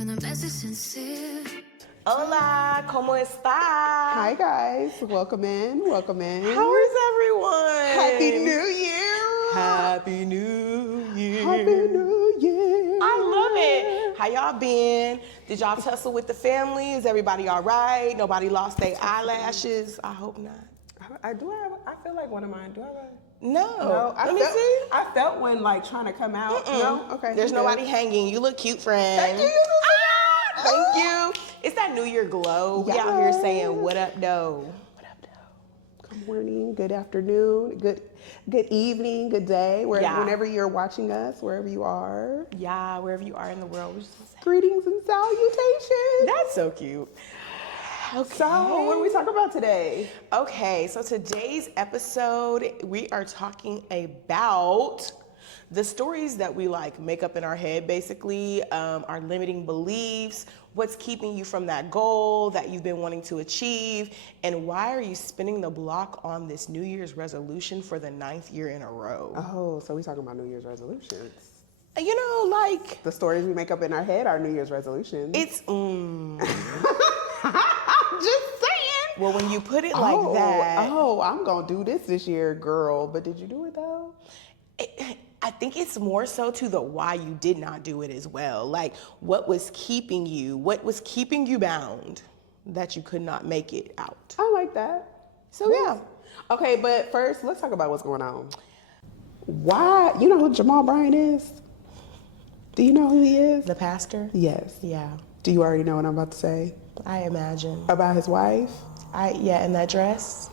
una vez es sincero. Hola, ¿cómo está? Hi guys, welcome in. How is everyone? Happy New Year! Happy New Year. Happy New Year! I love it. How y'all been? Did y'all tussle with the family? Is everybody all right? Nobody lost their eyelashes? I hope not. I feel like one of mine. Do I have a... No. Let me see. I felt one like trying to come out. No? Okay. There's nobody hanging. You look cute, friend. Thank you. Thank you. It's that New Year glow. We out here saying, what up, though? What up, though? Good morning, good afternoon, good evening, good day, whenever you're watching us, wherever you are. Yeah, wherever you are in the world. We're just gonna say. Greetings and salutations. That's so cute. Okay. So, what are we talking about today? Okay, so today's episode, we are talking about the stories that we like make up in our head, basically, our limiting beliefs, what's keeping you from that goal that you've been wanting to achieve, and why are you spinning the block on this New Year's resolution for the 9th year in a row? Oh, so we talking about New Year's resolutions. You know, like... The stories we make up in our head are New Year's resolutions. It's, I'm just saying. Well, when you put it like that... Oh, I'm going to do this year, girl. But did you do it, though? I think it's more so to the why you did not do it as well. Like, what was keeping you bound that you could not make it out? I like that. So, yeah. Okay, but first, let's talk about what's going on. Why? You know who Jamal Bryant is? Do you know who he is? The pastor? Yes. Yeah. Do you already know what I'm about to say? I imagine. About his wife? In that dress?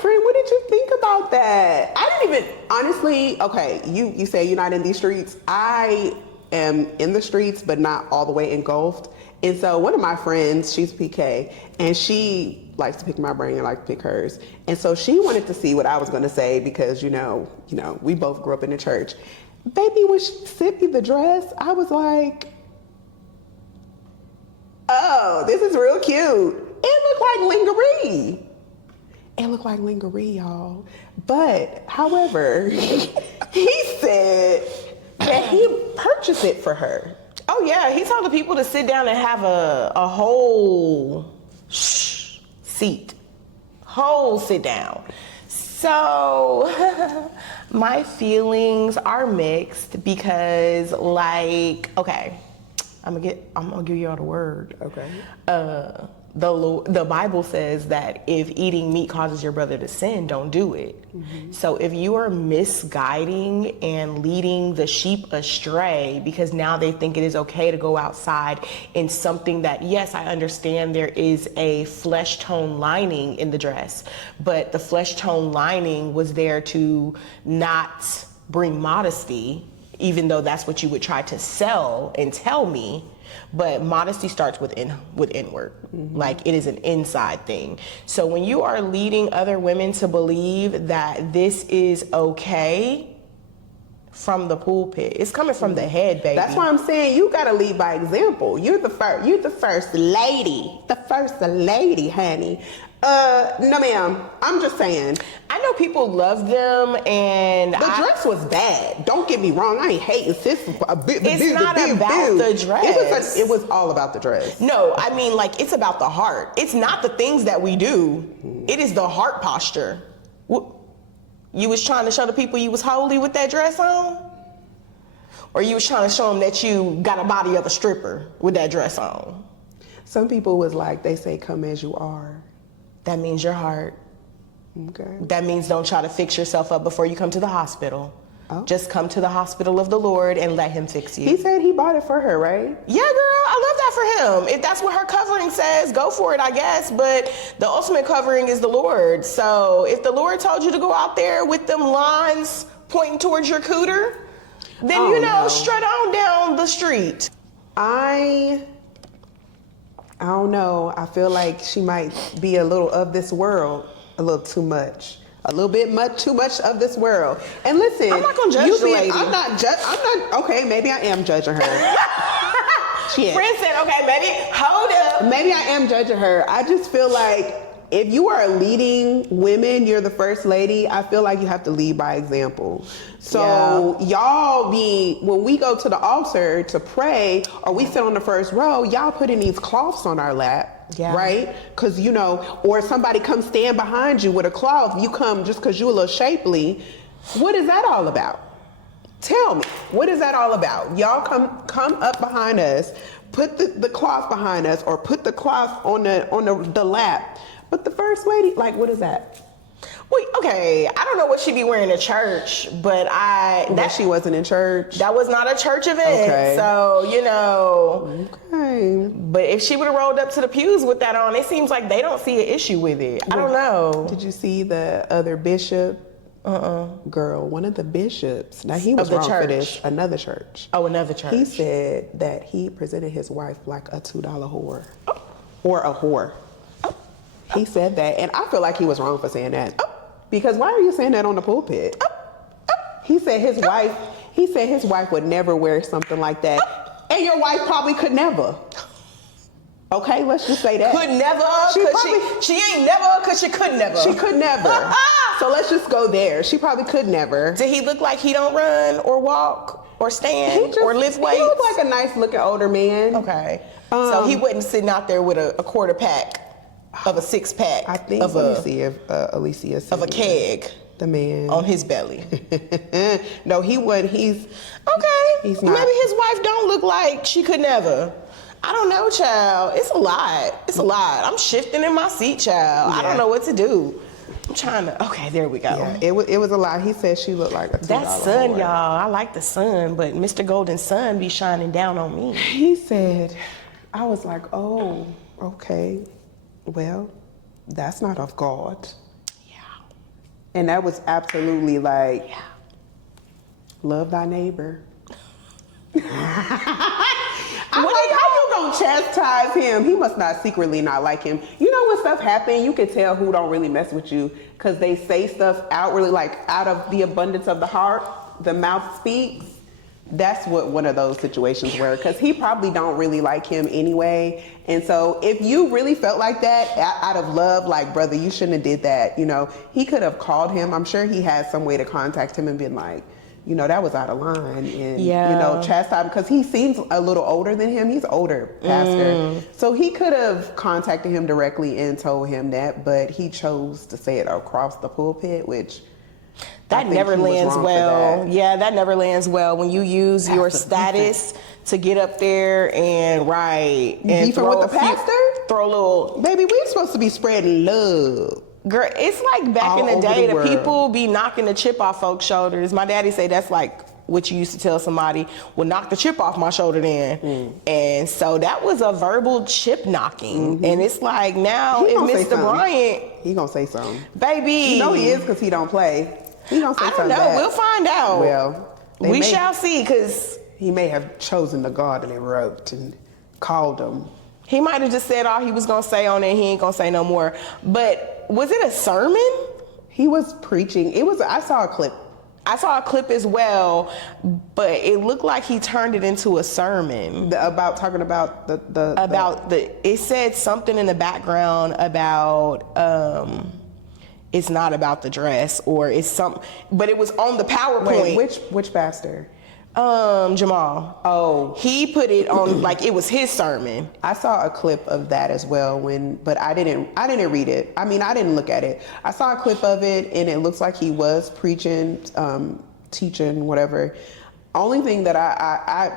Friend, what did you think about that? I didn't even, honestly, okay, you say you're not in these streets. I am in the streets, but not all the way engulfed. And so one of my friends, she's PK, and she likes to pick my brain and like to pick hers. And so she wanted to see what I was going to say because, you know, we both grew up in the church. Baby, when she sent me the dress, I was like, oh, this is real cute. It looked like lingerie. It looked like lingerie, y'all. But, however, he said that he purchased it for her. Oh, yeah. He told the people to sit down and have a whole seat. Whole sit down. So, my feelings are mixed because, like, okay, I'm gonna give you all the word. Okay. The Bible says that if eating meat causes your brother to sin, don't do it. Mm-hmm. So if you are misguiding and leading the sheep astray because now they think it is okay to go outside in something that, yes, I understand there is a flesh tone lining in the dress, but the flesh tone lining was there to not bring modesty, even though that's what you would try to sell and tell me. But modesty starts with inward. Mm-hmm. Like, it is an inside thing. So when you are leading other women to believe that this is okay from the pulpit, it's coming from the head, baby. That's why I'm saying you gotta lead by example. You're the first lady. The first lady, honey. No ma'am, I'm just saying. I know people love them, and the dress was bad. Don't get me wrong, I ain't hating sis. It's not about the dress. It was all about the dress. No, I mean, like, it's about the heart. It's not the things that we do. It is the heart posture. You was trying to show the people you was holy with that dress on? Or you was trying to show them that you got a body of a stripper with that dress on? Some people was like, they say, come as you are. That means your heart. Okay. That means don't try to fix yourself up before you come to the hospital. Oh. Just come to the hospital of the Lord and let him fix you. He said he bought it for her, right? Yeah, girl, I love that for him. If that's what her covering says, go for it, I guess. But the ultimate covering is the Lord. So if the Lord told you to go out there with them lines pointing towards your cooter, then, strut on down the street. I don't know. I feel like she might be a little of this world, a little too much. A little bit too much of this world. And listen, I'm not gonna judge the lady. I'm not, okay, maybe I am judging her. Shit. Friend said, okay, maybe, hold up. Maybe I am judging her. I just feel like if you are leading women, you're the first lady, I feel like you have to lead by example. So y'all when we go to the altar to pray or we sit on the first row, y'all putting these cloths on our lap, right? Because, you know, or somebody comes stand behind you with a cloth, you come just because you're a little shapely. What is that all about? Tell me, what is that all about? Y'all come up behind us, put the cloth behind us, or put the cloth on the lap. But the first lady, like, what is that? Wait, okay, I don't know what she'd be wearing to church, but She wasn't in church. That was not a church event, Okay. so you know. Okay. But if she would have rolled up to the pews with that on, it seems like they don't see an issue with it. I don't know. Did you see the other bishop? Girl, one of the bishops. Now he was wrong for this. Another church. Oh, another church. He said that he presented his wife like a $2 whore, or a whore. He said that, and I feel like he was wrong for saying that. Because why are you saying that on the pulpit? He said his wife. He said his wife would never wear something like that, and your wife probably could never. Okay, let's just say that. Could never, she ain't never, because she could never. She could never. So let's just go there. She probably could never. Did he look like he don't run or walk or stand or lift weights? He looked like a nice looking older man. Okay. So he wasn't sitting out there with a quarter pack of a 6-pack. I think, let me see if Alicia of a keg. The man. On his belly. No, he wasn't. He's He's not. Maybe his wife don't look like she could never. I don't know, child. It's a lot. It's a lot. I'm shifting in my seat, child. I don't know what to do. I'm trying to. Okay, there we go. Yeah, it was a lot. He said she looked like a $2 that sun, whore. y'all. I like the sun, but Mr. Golden Sun be shining down on me. He said, I was like, oh, okay. Well, that's not of God. Yeah. And that was absolutely like, love thy neighbor. I'm like, how you gonna chastise him? He must not secretly not like him. You know when stuff happen, you can tell who don't really mess with you because they say stuff outwardly, like out of the abundance of the heart, the mouth speaks. That's what one of those situations were, because he probably don't really like him anyway. And so if you really felt like that out of love, like, brother, you shouldn't have did that. You know, he could have called him. I'm sure he had some way to contact him and been like, you know, that was out of line, and you know, chastise, because he seems a little older than him. He's older, pastor. So he could have contacted him directly and told him that, but he chose to say it across the pulpit, which that never lands well. Yeah, that never lands well when you use your status to get up there and and throw with the pastor. Throw a little. Baby, we're supposed to be spreading love. Girl, it's like back in the day, the people be knocking the chip off folks' shoulders. My daddy say that's like what you used to tell somebody, well, knock the chip off my shoulder then. And so that was a verbal chip knocking. And it's like now, if Mr. Bryant... He gonna say something. Baby. You know he is, because he don't play. He gonna say something. I don't know. We'll find out. Well, we shall see, because... He may have chosen the God that he wrote and called him. He might have just said all he was gonna say on it. He ain't gonna say no more. But was it a sermon? He was preaching. I saw a clip. I saw a clip as well, but it looked like he turned it into a sermon. Talking about it said something in the background about it's not about the dress, or it's some, but it was on the PowerPoint. Wait, which pastor? Jamal. Oh, he put it on like it was his sermon. I saw a clip of that as well but I didn't read it. I mean, I didn't look at it. I saw a clip of it, and it looks like he was preaching, teaching, whatever. Only thing that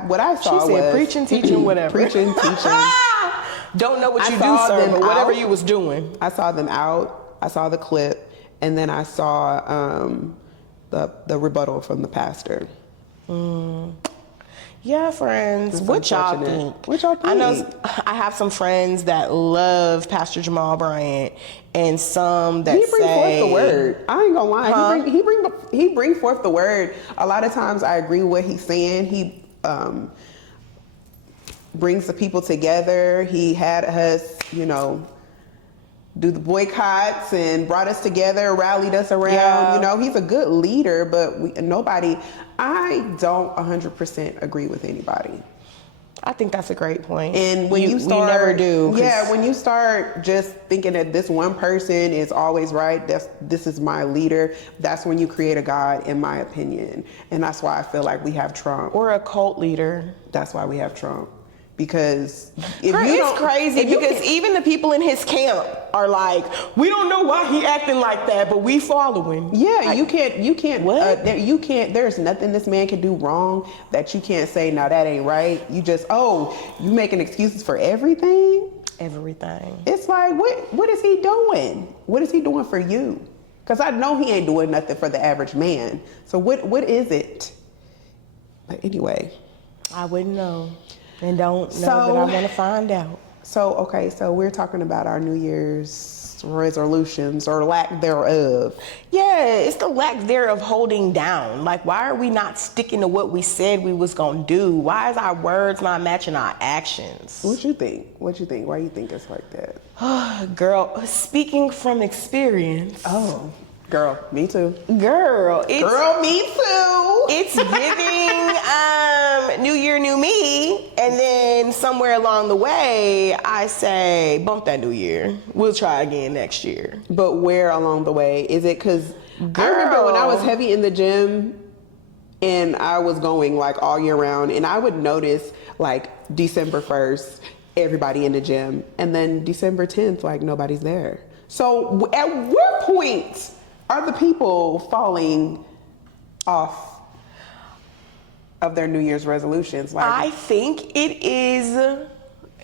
what I saw was preaching, teaching, whatever. Preaching, teaching. Don't know what you do, sir, but whatever you was doing. I saw them out. I saw the clip, and then I saw the rebuttal from the pastor. Yeah, friends. What y'all think? What y'all think? I know I have some friends that love Pastor Jamal Bryant, and some that he bring forth the word. I ain't gonna lie. Huh? He bring forth the word. A lot of times I agree with what he's saying. He brings the people together. He had us, do the boycotts and brought us together, rallied us around. Yeah. He's a good leader, but I don't 100% agree with anybody. I think that's a great point. And when you start, we never do. Yeah, when you start just thinking that this one person is always right, this is my leader, that's when you create a God, in my opinion. And that's why I feel like we have Trump. Or a cult leader. That's why we have Trump. Because if Girl, you it's crazy because even the people in his camp are like, we don't know why he acting like that, but we following. Yeah, you can't. What? You can't. There's nothing this man can do wrong that you can't say. Now that ain't right. You just you making excuses for everything. Everything. It's like what is he doing? What is he doing for you? Because I know he ain't doing nothing for the average man. So what is it? But anyway, I wouldn't know. And don't know that I want to find out. So we're talking about our New Year's resolutions or lack thereof. Yeah, it's the lack thereof holding down. Like, why are we not sticking to what we said we was going to do? Why is our words not matching our actions? What you think? Why you think it's like that? Girl, speaking from experience. Oh. Girl, me too. Girl, me too. It's giving New Year, new me, and then somewhere along the way, I say, bump that New Year. We'll try again next year. But where along the way? Is it because I remember when I was heavy in the gym and I was going like all year round, and I would notice like December 1st, everybody in the gym, and then December 10th, like nobody's there. So at what point are the people falling off of their New Year's resolutions? Like, I think it is,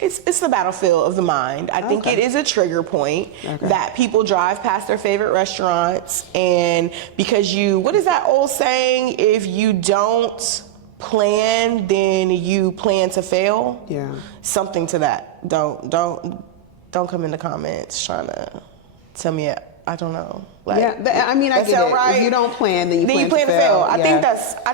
it's the battlefield of the mind. I think it is a trigger point that people drive past their favorite restaurants, and because what is that old saying? If you don't plan, then you plan to fail. Yeah. Something to that. Don't come in the comments trying to tell me I don't know. Like, I mean, I get it. Right? If you don't plan, then you plan to fail. I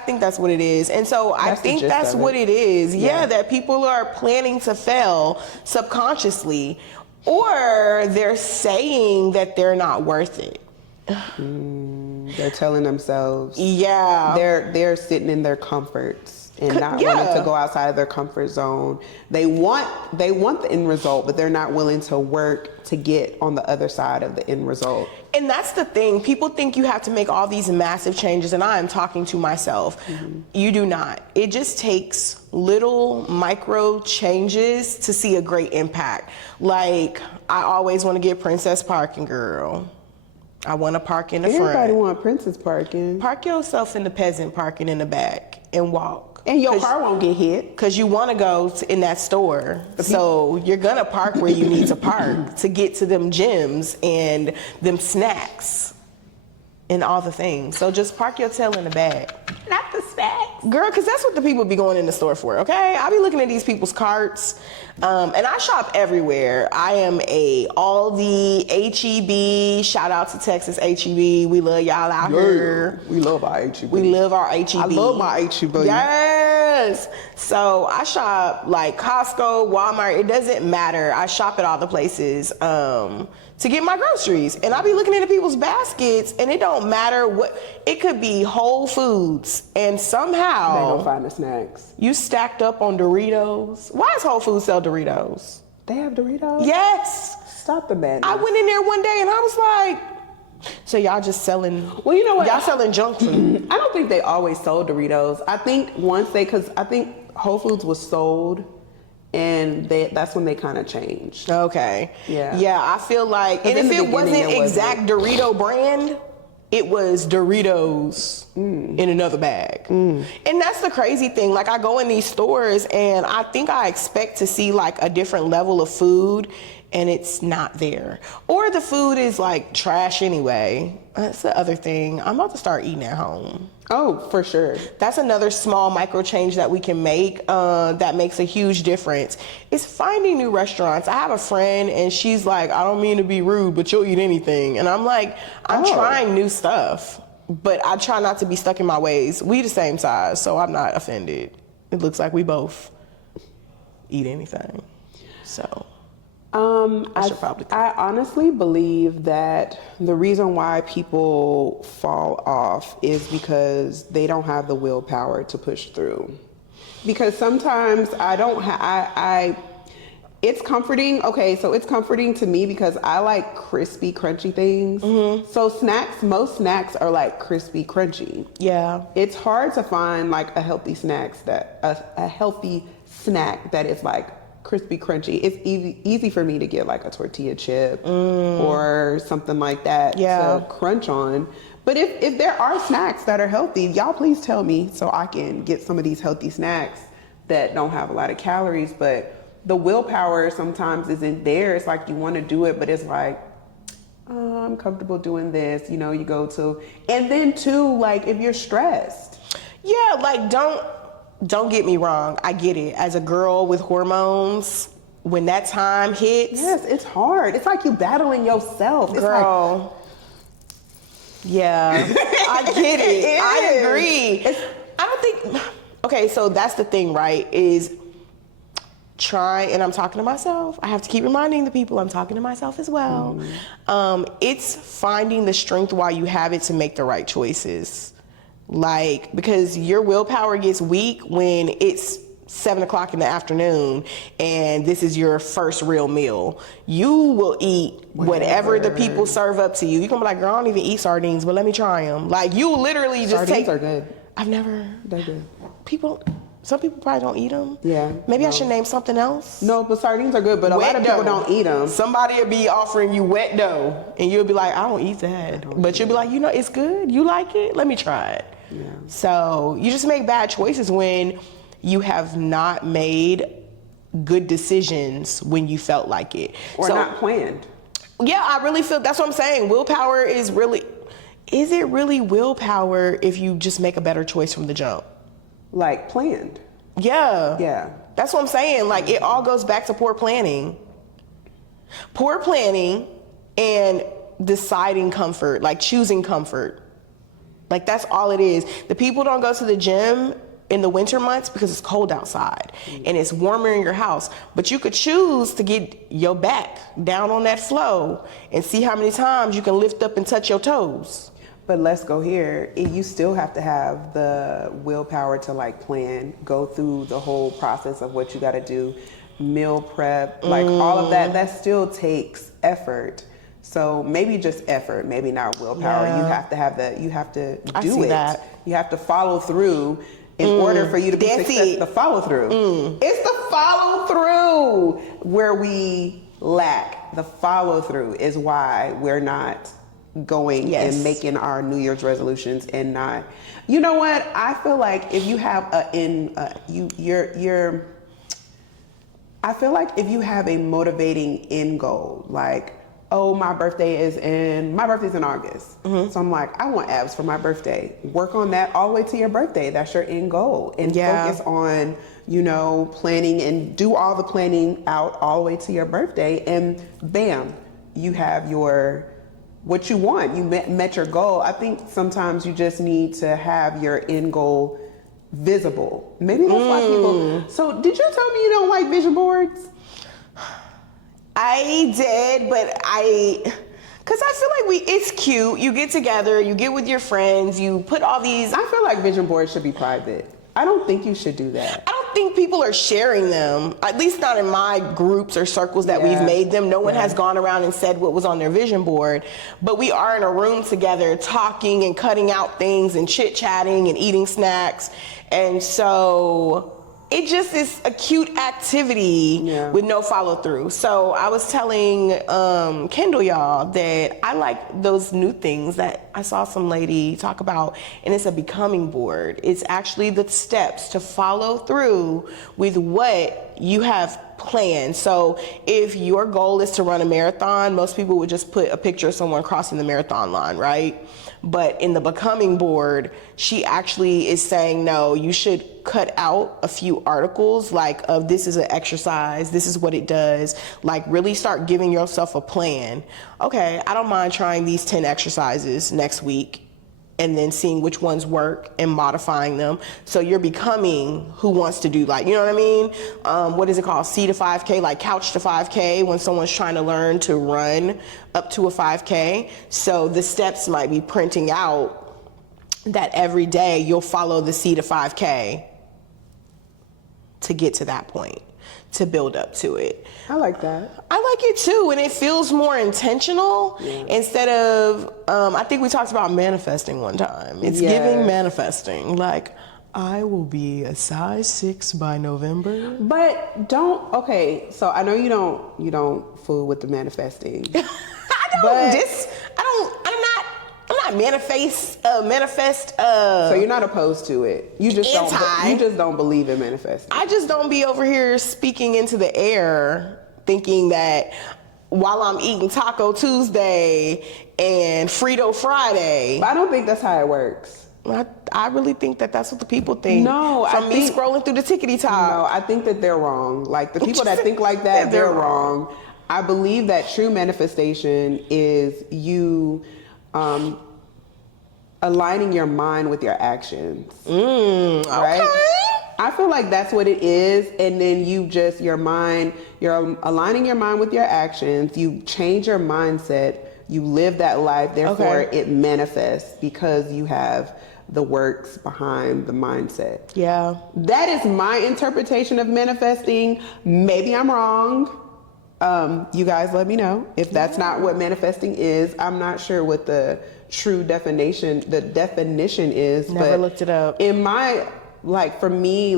think that's what it is. And so I think that's what it is. Yeah, that people are planning to fail subconsciously, or they're saying that they're not worth it. They're telling themselves. Yeah. They're sitting in their comforts and not wanting to go outside of their comfort zone. They want the end result, but they're not willing to work to get on the other side of the end result. And that's the thing. People think you have to make all these massive changes, and I am talking to myself. Mm-hmm. You do not. It just takes little micro changes to see a great impact. Like, I always want to get princess parking, girl. I want to park in the front. Everybody want princess parking. Park yourself in the peasant parking in the back and walk. And your car won't get hit. Because you want to go in that store. So you're going to park where you need to park to get to them gyms and them snacks and all the things. So just park your tail in the bag. Not the snacks. Girl, because that's what the people be going in the store for, okay? I be looking at these people's carts. And I shop everywhere. I am a Aldi, H-E-B. Shout out to Texas H-E-B. We love y'all out here. We love our H-E-B. We love our H-E-B. I love my H-E-B. Yes. So I shop like Costco, Walmart. It doesn't matter. I shop at all the places to get my groceries. And I be looking into people's baskets, and it don't matter what. It could be Whole Foods, and somehow they don't find the snacks. You stacked up on Doritos. Why does Whole Foods sell Doritos? They have Doritos? Yes. Stop the madness. I went in there one day and I was like, so y'all just selling, well, you know what? Y'all selling junk food. I don't think they always sold Doritos. I think because I think Whole Foods was sold, and that's when they kind of changed. Okay. Yeah. Yeah, I feel like, and if it wasn't exact Dorito brand, it was Doritos in another bag. And that's the crazy thing. Like, I go in these stores and I think I expect to see like a different level of food, and it's not there. Or the food is like trash anyway. That's the other thing. I'm about to start eating at home. Oh, for sure. That's another small micro change that we can make that makes a huge difference. It's finding new restaurants. I have a friend and she's like, I don't mean to be rude, but you'll eat anything. And I'm like, I'm trying new stuff, but I try not to be stuck in my ways. We the same size, so I'm not offended. It looks like we both eat anything. So I honestly believe that the reason why people fall off is because they don't have the willpower to push through. Because sometimes I don't it's comforting. Okay, so it's comforting to me because I like crispy, crunchy things. So most snacks are like crispy, crunchy. Yeah. It's hard to find like a healthy a healthy snack that is like crispy, crunchy. It's easy for me to get like a tortilla chip or something like that to crunch on. But if there are snacks that are healthy, y'all please tell me so I can get some of these healthy snacks that don't have a lot of calories. But the willpower sometimes isn't there. It's like you want to do it, but it's like, oh, I'm comfortable doing this. You know, you go to, and then too, like if you're stressed. Yeah, like don't get me wrong. I get it. As a girl with hormones, when that time hits. Yes, it's hard. It's like you battling yourself. It's girl. Yeah, I get it. I agree. I don't think, okay, so that's the thing, right, is try, and I'm talking to myself. I have to keep reminding the people I'm talking to myself as well. It's finding the strength while you have it to make the right choices. Like, because your willpower gets weak when it's 7 o'clock in the afternoon and this is your first real meal. You will eat whatever the people serve up to you. You're gonna be like, girl, I don't even eat sardines, but let me try them. Like, you literally just sardines are good. They're good. Some people probably don't eat them. Yeah. Maybe I should name something else. No, but sardines are good, but a lot of people don't eat them. Somebody will be offering you wet dough and you'll be like, I don't eat that. But you'll be like, you know, it's good. You like it? Let me try it. Yeah. So you just make bad choices when you have not made good decisions when you felt like it. Or not planned. Yeah, I really feel, that's what I'm saying. Willpower is it really willpower if you just make a better choice from the jump? Like planned. Yeah. Yeah. That's what I'm saying. Like, it all goes back to poor planning. Poor planning and deciding comfort, like choosing comfort. Like, that's all it is. The people don't go to the gym in the winter months because it's cold outside and it's warmer in your house. But you could choose to get your back down on that flow and see how many times you can lift up and touch your toes. But let's go here. You still have to have the willpower to like plan, go through the whole process of what you got to do, meal prep, like all of that. That still takes effort. So maybe just effort, maybe not willpower. Yeah. You have to have that. You have to I do see it. that. You have to follow through in order for you to be successful. The follow through. It's the follow through where we lack. The follow through is why we're not going and making our New Year's resolutions and not. You know what? I feel like if you have I feel like if you have a motivating end goal, like, oh, my birthday's in August. So I'm like, I want abs for my birthday. Work on that all the way to your birthday. That's your end goal. And focus on, you know, planning and do all the planning out all the way to your birthday. And bam, you have what you want. You met your goal. I think sometimes you just need to have your end goal visible. Maybe that's why people. So did you tell me you don't like vision boards? I did, but because I feel like it's cute. You get together, you get with your friends, you put all these. I feel like vision boards should be private. I don't think you should do that. I don't think people are sharing them, at least not in my groups or circles that we've made them. No one has gone around and said what was on their vision board, but we are in a room together talking and cutting out things and chit-chatting and eating snacks. And so it just is a cute activity with no follow through. So I was telling Kendall, y'all, that I like those new things that I saw some lady talk about, and it's a becoming board. It's actually the steps to follow through with what you have planned. So if your goal is to run a marathon, most people would just put a picture of someone crossing the marathon line, right? But in the becoming board, she actually is saying, no, you should cut out a few articles like of this is an exercise, this is what it does, like really start giving yourself a plan. Okay, I don't mind trying these 10 exercises next week and then seeing which ones work and modifying them. So you're becoming who wants to do, like, you know what I mean? What is it called? C to 5K, like couch to 5K, when someone's trying to learn to run up to a 5K. So the steps might be printing out that every day you'll follow the C to 5K. to get to that point, to build up to it. I like that. I like it too, and it feels more intentional instead of, I think we talked about manifesting one time. It's giving manifesting, like, I will be a size 6 by November. But so I know you don't fool with the manifesting. I'm not manifest. So you're not opposed to it. You just don't believe in manifesting. I just don't be over here speaking into the air, thinking that while I'm eating Taco Tuesday and Frito Friday. I don't think that's how it works. I really think that that's what the people think. No, from me scrolling through the tickety top. No, I think that they're wrong. Like the people that think like that, they're wrong. I believe that true manifestation is you aligning your mind with your actions. Right? Okay. I feel like that's what it is. And then you're aligning your mind with your actions. You change your mindset. You live that life. Therefore, it manifests because you have the works behind the mindset. Yeah. That is my interpretation of manifesting. Maybe I'm wrong. You guys let me know if that's not what manifesting is. I'm not sure what the true definition is. Never looked it up. In my, for me,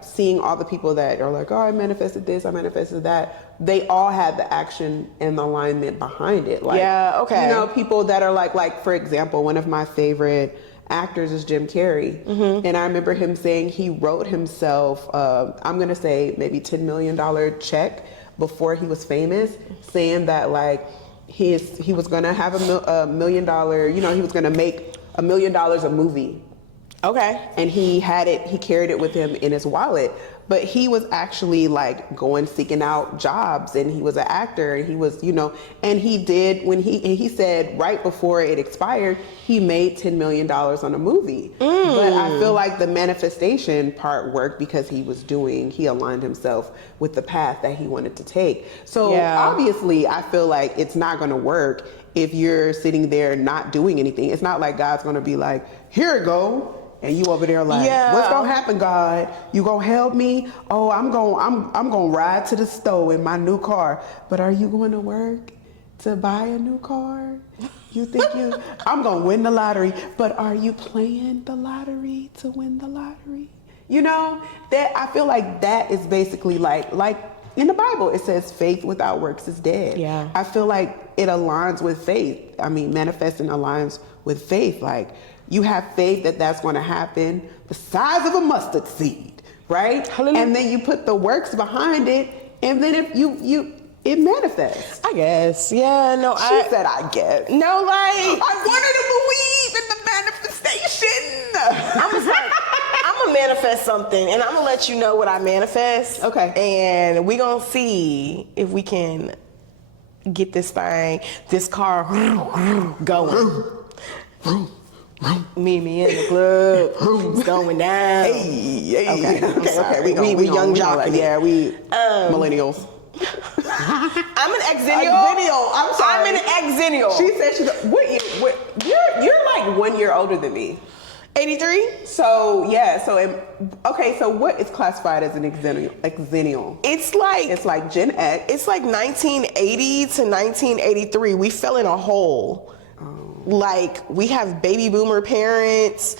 seeing all the people that are like, oh, I manifested this, I manifested that, they all had the action and the alignment behind it. People that are like, for example, one of my favorite actors is Jim Carrey. And I remember him saying he wrote himself, I'm going to say maybe $10 million check before he was famous, saying that he was going to have $1 million, he was going to make $1 million a movie. Okay. And he carried it with him in his wallet. But he was actually seeking out jobs, and he was an actor, and he was, and he did he said right before it expired, he made $10 million on a movie. But I feel like the manifestation part worked because he aligned himself with the path that he wanted to take. So obviously I feel like it's not going to work if you're sitting there not doing anything. It's not like God's going to be like, here it go. And you over there what's gonna happen, God? You gonna help me? Oh, I'm gonna ride to the store in my new car. But are you going to work to buy a new car? You think I'm gonna win the lottery, but are you playing the lottery to win the lottery? That I feel like that is basically like in the Bible, it says faith without works is dead. Yeah. I feel like it aligns with faith. I mean, manifesting aligns with faith. You have faith that that's going to happen the size of a mustard seed, right? Hallelujah. And then you put the works behind it, and then if it manifests. I guess. Yeah, no, She said I guess. No, I wanted to believe in the manifestation. I'm going to manifest something, and I'm going to let you know what I manifest. Okay. And we're going to see if we can get this car going. Meet me in the club. It's going down. Hey. Okay. We young jockeys. Yeah, we millennials. I'm an ex-zennial. I'm sorry. I'm an ex-zennial. She said you're like 1 year older than me. 83. So so what is classified as an exennial? It's like Gen X. It's like 1980 to 1983. We fell in a hole. We have baby boomer parents,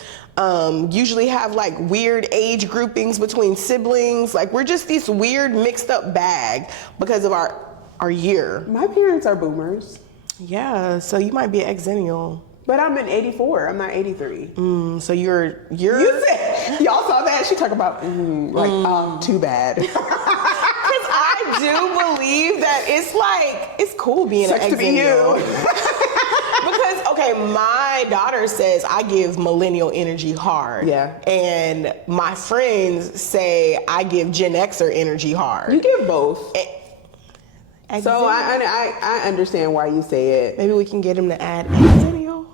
usually have weird age groupings between siblings. We're just this weird mixed up bag because of our year. My parents are boomers. Yeah, so you might be an ex-zennial. But I'm in 84. I'm not 83. So you're. You said y'all saw that? She talked about too bad. Because I do believe that it's cool being an ex-zennial. Because my daughter says I give millennial energy hard. Yeah. And my friends say I give Gen Xer energy hard. You give both. So I understand why you say it. Maybe we can get him to add ex-zennial.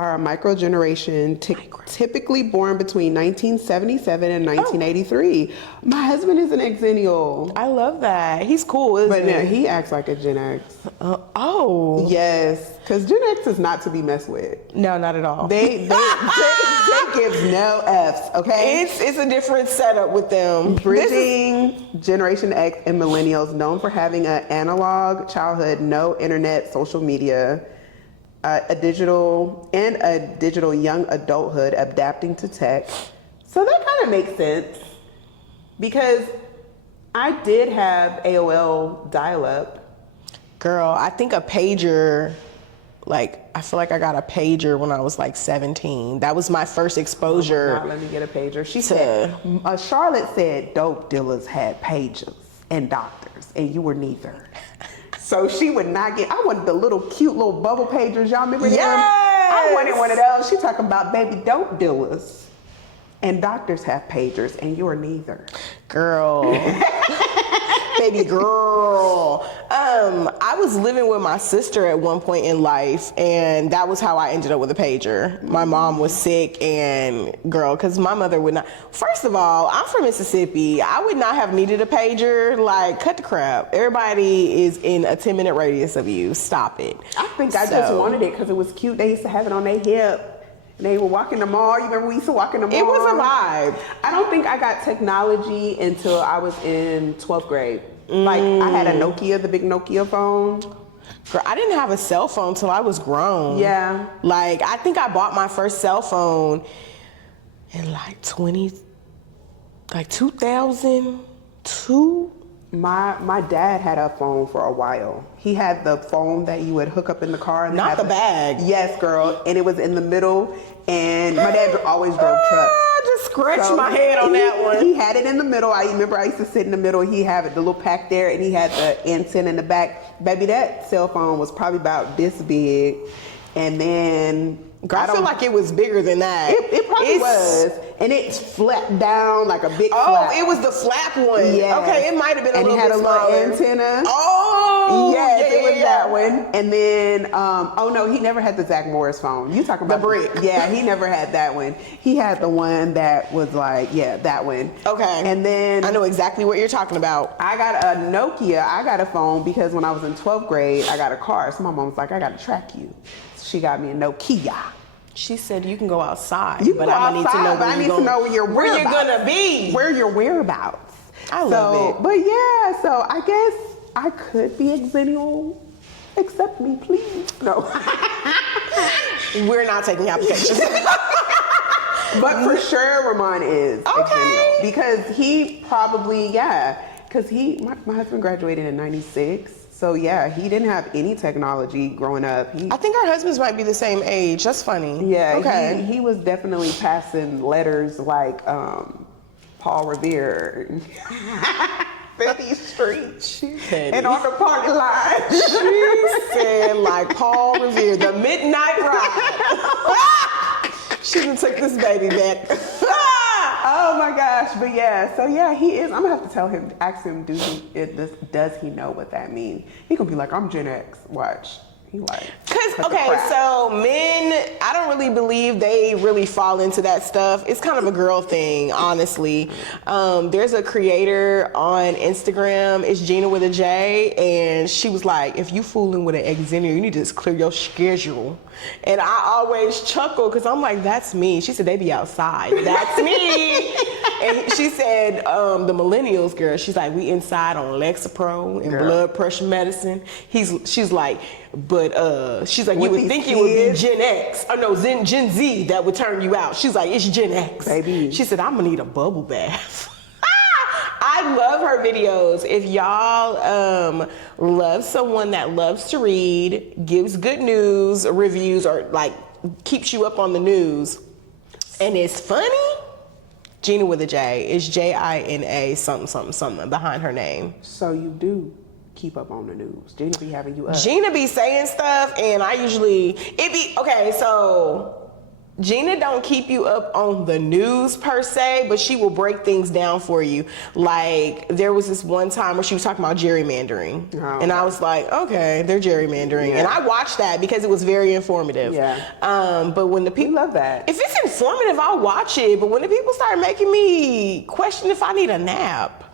are a micro generation, typically born between 1977 and 1983. My husband is an Xennial. I love that. He's cool, isn't But he? now he acts like a Gen X. Oh. Yes, because Gen X is not to be messed with. No, not at all. They gives no Fs, okay? It's a different setup with them. Bridging Generation X and millennials, known for having an analog childhood, no internet, social media, a digital young adulthood, adapting to tech. So that kind of makes sense because I did have AOL dial-up. Girl, I think a pager, like, I feel like I got a pager when I was like 17. That was my first exposure. Not let me get a pager. She said, Charlotte said dope dealers had pagers and doctors, and you were neither. So she would not get, I wanted the little cute little bubble pagers. Y'all remember them? I wanted one of those. She talking about baby dope dealers and doctors have pagers, and you are neither. Girl. Baby girl. I was living with my sister at one point in life, and that was how I ended up with a pager. My mom was sick, and girl, because my mother would not. First of all, I'm from Mississippi. I would not have needed a pager. Like, cut the crap. Everybody is in a 10-minute radius of you. Stop it. I think I just wanted it because it was cute. They used to have it on their hip. They were walking the mall. You remember we used to walk in the mall? It was a vibe. I don't think I got technology until I was in 12th grade. Like, I had a Nokia, the big Nokia phone. Girl, I didn't have a cell phone till I was grown. Yeah. Like, I think I bought my first cell phone in like 2002. My dad had a phone for a while. He had the phone that you would hook up in the car. And Not the bag. Yes, girl. And it was in the middle. And my dad always drove trucks. I just scratched my head on that one. He had it in the middle. I remember I used to sit in the middle. He had it, the little pack there, and he had the antenna in the back. Baby, that cell phone was probably about this big. And then... Girl, I feel like it was bigger than that. It probably was. And it flapped down like a big flap. It was the flap one. Yeah. Okay, it might have been a little bit smaller. And it had a little antenna. Oh! Yes, it was that one. And then, oh no, he never had the Zach Morris phone. You talking about the brick. Yeah, he never had that one. He had the one that was like, yeah, that one. Okay. And then... I know exactly what you're talking about. I got a Nokia. I got a phone because when I was in 12th grade, I got a car. So my mom was like, I got to track you. She got me a Nokia. She said you can go outside, You can but go I'm gonna need to know outside, but I need to know where your where you're whereabouts. gonna be. Where your whereabouts. I love it. But yeah, so I guess I could be Xennial. Accept me, please. No. We're not taking applications. But for sure, Ramon is Xennial. Because he probably, because my husband graduated in 96. So yeah, he didn't have any technology growing up. I think our husbands might be the same age. That's funny. Yeah, okay. He was definitely passing letters like Paul Revere, 50th Street, and on the party line. She said like Paul Revere, the Midnight Ride. She done took this baby back. Oh my gosh, but yeah, so yeah, he is. I'm gonna have to ask him, does he know what that means? He gonna be like, I'm Gen X. Watch. He like. So men, I don't really believe they really fall into that stuff. It's kind of a girl thing, honestly. There's a creator on Instagram, it's Gina with a J, and she was like, if you fooling with an Xennial, you need to just clear your schedule. And I always chuckle because I'm like, that's me. She said, they be outside. That's me. And she said, the millennials, girl, she's like, we inside on Lexapro and blood pressure medicine. She's like, but she's like, you would think it would be Gen X. Or no, Gen Z that would turn you out. She's like, it's Gen X. Baby. She said, I'm gonna need a bubble bath. I love her videos. If y'all love someone that loves to read, gives good news, reviews, or like keeps you up on the news, and is funny, Gina with a J. It's Jina something behind her name. So you do keep up on the news. Gina be having you up. Gina be saying stuff, and I usually, so Gina don't keep you up on the news per se, but she will break things down for you. Like, there was this one time where she was talking about gerrymandering. Oh, and I was like, okay, they're gerrymandering. Yeah. And I watched that because it was very informative. Yeah. But when the people love that. If it's informative, I'll watch it. But when the people start making me question if I need a nap,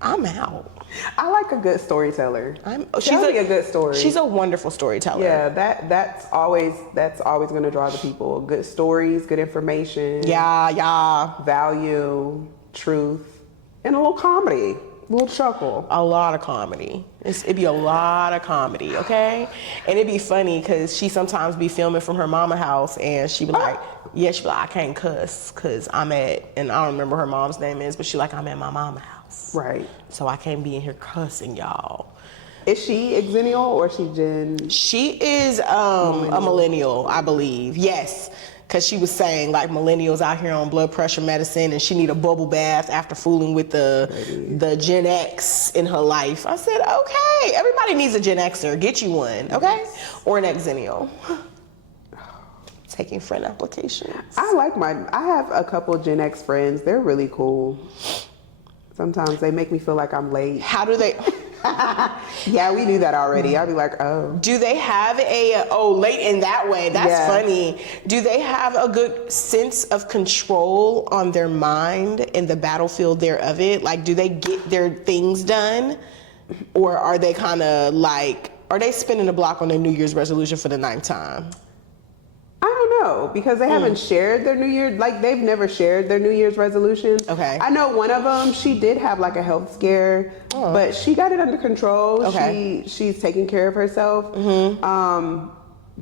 I'm out. I like a good storyteller. She's a good story. She's a wonderful storyteller. Yeah, that's always going to draw the people. Good stories, good information. Yeah. Value, truth, and a little comedy, a little chuckle. A lot of comedy. It'd be a lot of comedy, okay? And it'd be funny because she sometimes be filming from her mama house, and she'd be like, I can't cuss because I'm at, and I don't remember her mom's name is, but she like, I'm at my mama house. Right. So I can't be in here cussing y'all. Is she Xennial or is she Gen? She is a millennial, I believe. Yes. Because she was saying like millennials out here on blood pressure medicine and she need a bubble bath after fooling with the Gen X in her life. I said, okay, everybody needs a Gen Xer. Get you one, okay? Or an Xennial. Taking friend applications. I have a couple Gen X friends. They're really cool. Sometimes they make me feel like I'm late. How do they? Yeah, we knew that already. I'd be like, oh. Do they have late in that way? That's funny. Do they have a good sense of control on their mind and the battlefield thereof it? Like, do they get their things done? Or are they kind of like, are they spinning the block on their New Year's resolution for the 9th time? I don't know, because they haven't shared their New Year's, like they've never shared their New Year's resolutions. Okay. I know one of them, she did have like a health scare, but she got it under control. Okay. She's taking care of herself.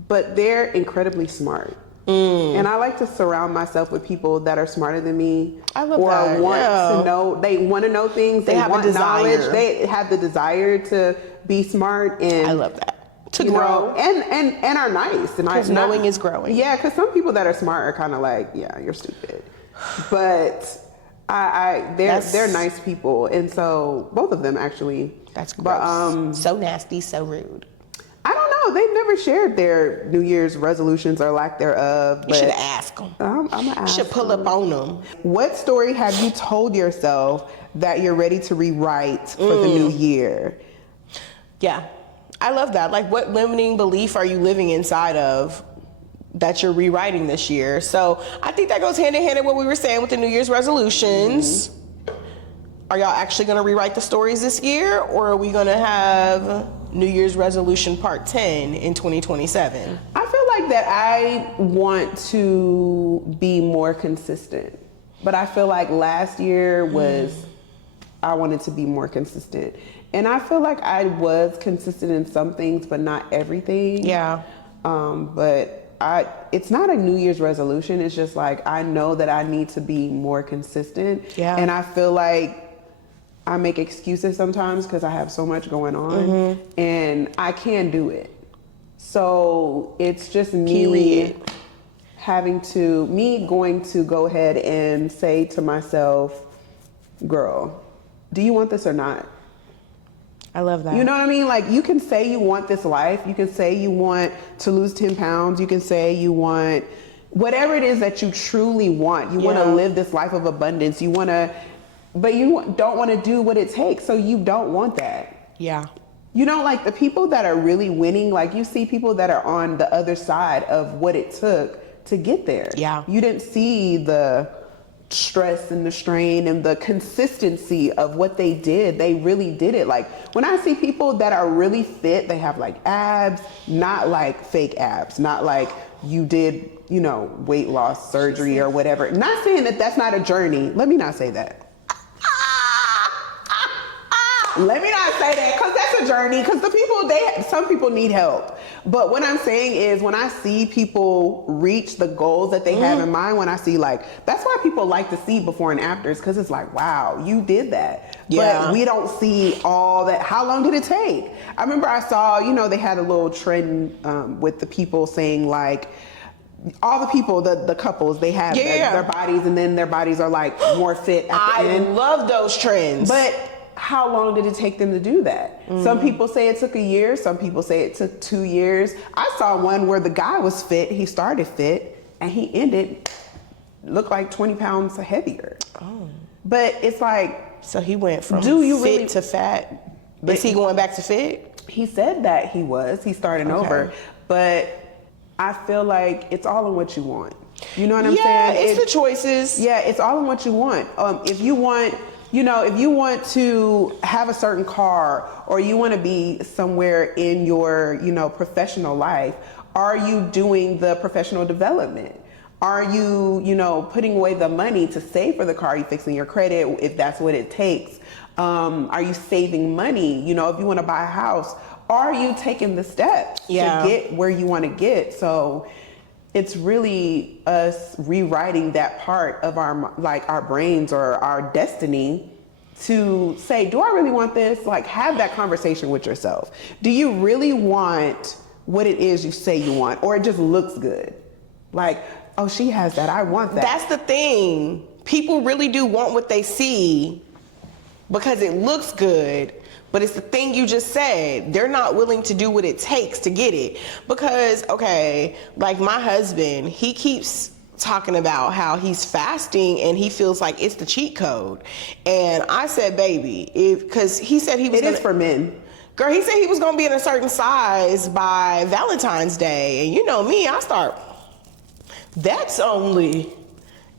But they're incredibly smart. And I like to surround myself with people that are smarter than me. I love that. Or want to know, they want to know things. They have a want desire. knowledge. They have the desire to be smart. And I love that. To you grow. know, and are nice. Because knowing is growing. Yeah, because some people that are smart are kind of like, yeah, you're stupid. But they're nice people. And so both of them actually. That's gross. But, so nasty, so rude. I don't know. They've never shared their New Year's resolutions or lack thereof. You should ask them. I'm gonna ask. You should pull up on them. What story have you told yourself that you're ready to rewrite for the new year? Yeah. I love that. Like, what limiting belief are you living inside of that you're rewriting this year? So I think that goes hand in hand with what we were saying with the New Year's resolutions. Are y'all actually going to rewrite the stories this year, or are we going to have New Year's resolution part 10 in 2027? I feel like that I want to be more consistent, but I feel like last year was, I wanted to be more consistent. And I feel like I was consistent in some things, but not everything. Yeah. But it's not a New Year's resolution. It's just like, I know that I need to be more consistent. Yeah. And I feel like I make excuses sometimes because I have so much going on and I can't do it. So it's just me going to go ahead and say to myself, girl, do you want this or not? I love that. You know what I mean? Like, you can say you want this life. You can say you want to lose 10 pounds. You can say you want whatever it is that you truly want. You want to live this life of abundance. But you don't want to do what it takes. So you don't want that. Yeah. You know, like the people that are really winning, like you see people that are on the other side of what it took to get there. Yeah. You didn't see the stress and the strain and the consistency of what they did. They really did it. Like, when I see people that are really fit, they have like abs, not like fake abs, not like you did, you know, weight loss surgery or whatever. Not saying that that's not a journey. Let me not say that. Let me not say that, because that's a journey. Because some people need help. But what I'm saying is, when I see people reach the goals that they have in mind, when I see that's why people like to see before and afters, because it's like, wow, you did that. Yeah. But we don't see all that. How long did it take? I remember I saw, they had a little trend with the people saying all the people, the couples, they have their bodies, and then their bodies are more fit at the end. I love those trends. But how long did it take them to do that? Some people say it took a year. Some people say it took 2 years. I saw one where the guy was fit. He started fit. and he ended, looked like 20 pounds heavier. Oh. But it's like, So he went from Do you fit really- to fat. But Is he going back to fit? he said that he's starting over, but I feel like it's all in what you want. You know what I'm Yeah, saying? it's the choices. Yeah, it's all in what you want. If you want, if you want to have a certain car, or you want to be somewhere in your, professional life, are you doing the professional development? Are you, putting away the money to save for the car? Are you fixing your credit if that's what it takes? Are you saving money? If you want to buy a house, are you taking the steps to get where you want to get? So it's really us rewriting that part of our brains or our destiny to say, do I really want this? Like, have that conversation with yourself. Do you really want what it is you say you want, or it just looks good? Like, oh, she has that, I want that. That's the thing. People really do want what they see because it looks good, but it's the thing you just said. They're not willing to do what it takes to get it. Because, okay, like my husband, he keeps talking about how he's fasting and he feels like it's the cheat code. And I said, baby, because he said he was It is for men. Girl, he said he was going to be in a certain size by Valentine's Day. And you know me, that's only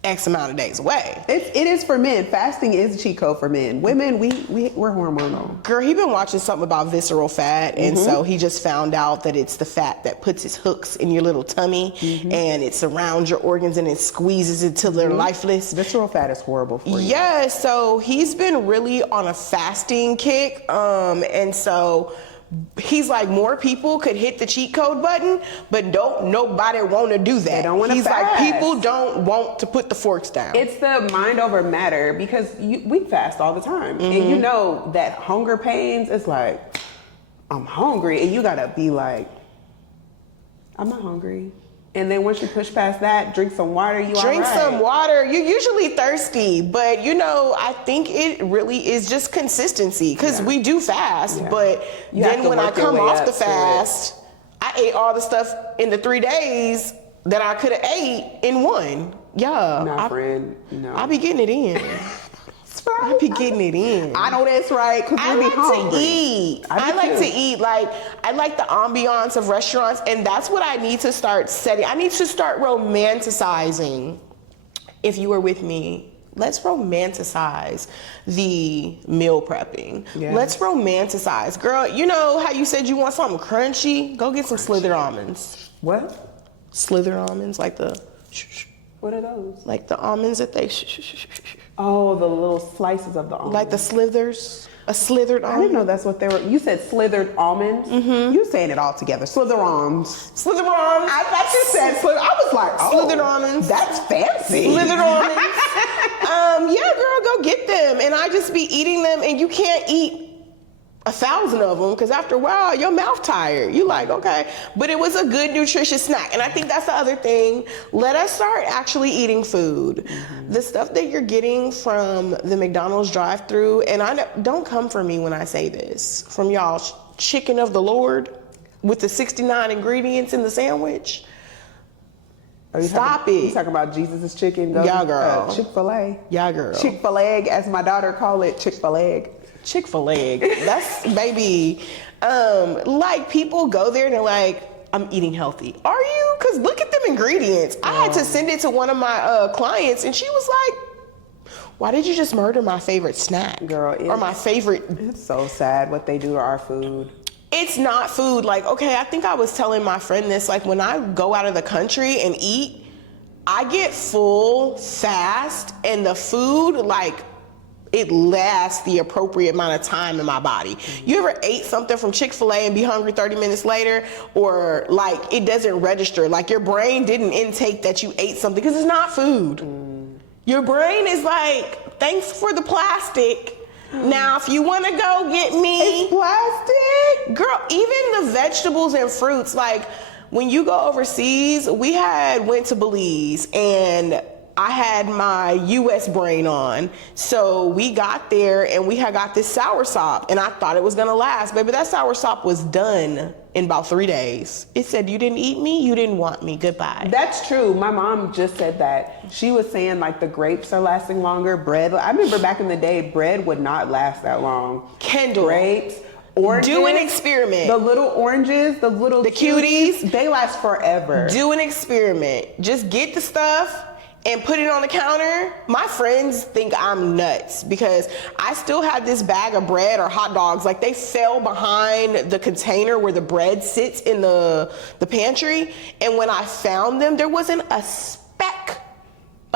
X amount of days away. It is for men. Fasting is a cheat code for men. Women, we're hormonal. Girl, he been watching something about visceral fat, and so he just found out that it's the fat that puts its hooks in your little tummy, and it surrounds your organs and it squeezes it till they're lifeless. Visceral fat is horrible for you. Yeah, so he's been really on a fasting kick, and so he's like, more people could hit the cheat code button, but don't nobody want to do that. They don't want to He's fast. like, people don't want to put the forks down. It's the mind over matter, because we fast all the time. And you know that hunger pains, it's like, I'm hungry. And you got to be like, I'm not hungry. And then once you push past that, drink some water, Drink some water. You're usually thirsty, but I think it really is just consistency, because we do fast, but then when I come off the fast, I ate all the stuff in the 3 days that I could have ate in one. Yeah. No, friend, no. I be getting it in. I be getting it in. I know that's right, because I we be like hungry. to eat. I like to eat. Like, I like the ambiance of restaurants, and that's what I need to start setting. I need to start romanticizing. If you were with me, let's romanticize the meal prepping. Yeah. Let's romanticize. Girl, you know how you said you want something crunchy? Go get some slithered almonds. What? Slithered almonds, like the... What are those? Like the almonds that they... Oh, the little slices of the almond. Like the slithers. A slithered almond. I didn't know that's what they were. You said slithered almonds. You saying it all together. Slither almonds. Slithered almonds. I thought you said slither. I was like, oh, Slithered almonds. That's fancy. Slithered almonds. Yeah, girl, go get them. And I just be eating them, and you can't eat 1,000 of them, because after a while your mouth tired. You like, okay, but it was a good nutritious snack. And I think that's the other thing. Let us start actually eating food. The stuff that you're getting from the McDonald's drive-thru, and don't come for me when I say this, from y'all chicken of the Lord with the 69 ingredients in the sandwich. Stop it. You talking about Jesus' chicken? Yeah, girl. Chick-fil-A. Yeah, girl. Chick-fil-A, as my daughter call it, Chick-fil-A. Chick-fil-A. That's, baby, like, people go there and they're like, I'm eating healthy. Are you? Because look at them ingredients. I had to send it to one of my clients, and she was like, why did you just murder my favorite snack? Girl, or my favorite. It's so sad what they do to our food. It's not food. Like, okay, I think I was telling my friend this, like, when I go out of the country and eat, I get full fast, and the food, like, it lasts the appropriate amount of time in my body. You ever ate something from Chick-fil-A and be hungry 30 minutes later? Or like it doesn't register, like your brain didn't intake that you ate something, because it's not food. Your brain is like, thanks for the plastic. Now, if you want to go get me... It's plastic? Girl, even the vegetables and fruits, like when you go overseas, we went to Belize, and I had my US brain on. So we got there and we had got this soursop and I thought it was gonna last. Baby, that soursop was done in about 3 days. It said, you didn't eat me, you didn't want me, goodbye. That's true. My mom just said that. She was saying like the grapes are lasting longer. Bread, I remember back in the day, bread would not last that long. Kendall. Grapes, oranges. Do an experiment. The little oranges, the cuties, they last forever. Do an experiment. Just get the stuff and put it on the counter. My friends think I'm nuts because I still had this bag of bread or hot dogs. Like they fell behind the container where the bread sits in the pantry. And when I found them, there wasn't a speck